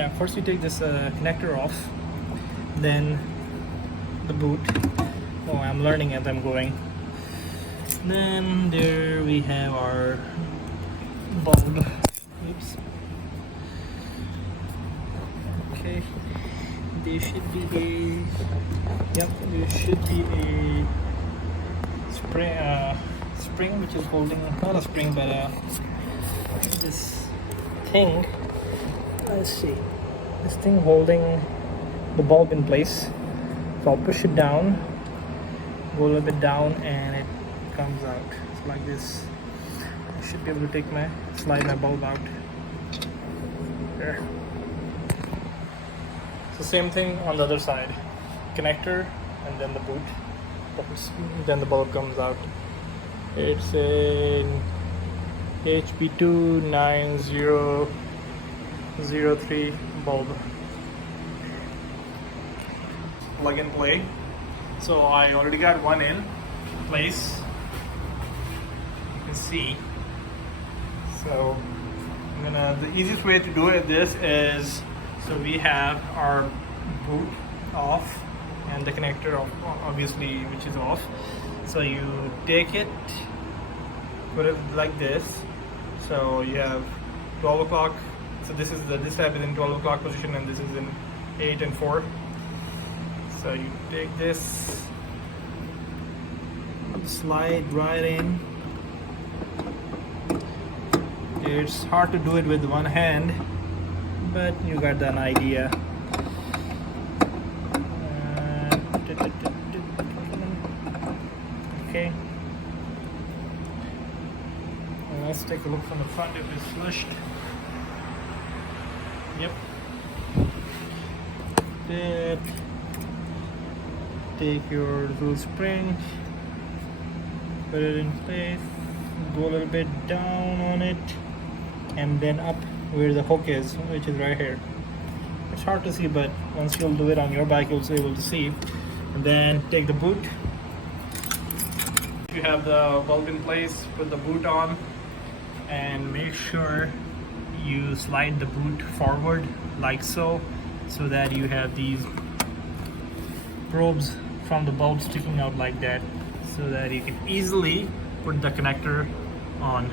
Yeah, first we take this connector off, then the boot. Oh, I'm learning as I'm going. Then there we have our bulb. Oops. Okay, there should be there should be a spring which is holding, not a spring but this thing. Let's see, this thing holding the bulb in place. So I'll push it down, go a little bit down, and it comes out. It's like this. I should be able to slide my bulb out. There. So same thing on the other side. Connector and then the boot. Then the bulb comes out. It's an HP29003 bulb. Plug and play. So I already got one in place. You can see. So the easiest way to do this is, so we have our boot off and the connector off, obviously, which is off. So you take it, put it like this. So you have 12 o'clock. So this tab is in 12 o'clock position, and this is in 8 and 4. So you take this, slide right in. It's hard to do it with one hand, but you got an idea. Okay. Let's take a look from the front if it's flushed. Yep. Take your little spring, put it in place, go a little bit down on it, and then up where the hook is, which is right here. It's hard to see, but once you'll do it on your bike, you'll be able to see. And then take the boot. If you have the bulb in place, put the boot on, and make sure you slide the boot forward like so that you have these probes from the bulb sticking out like that, so that you can easily put the connector on.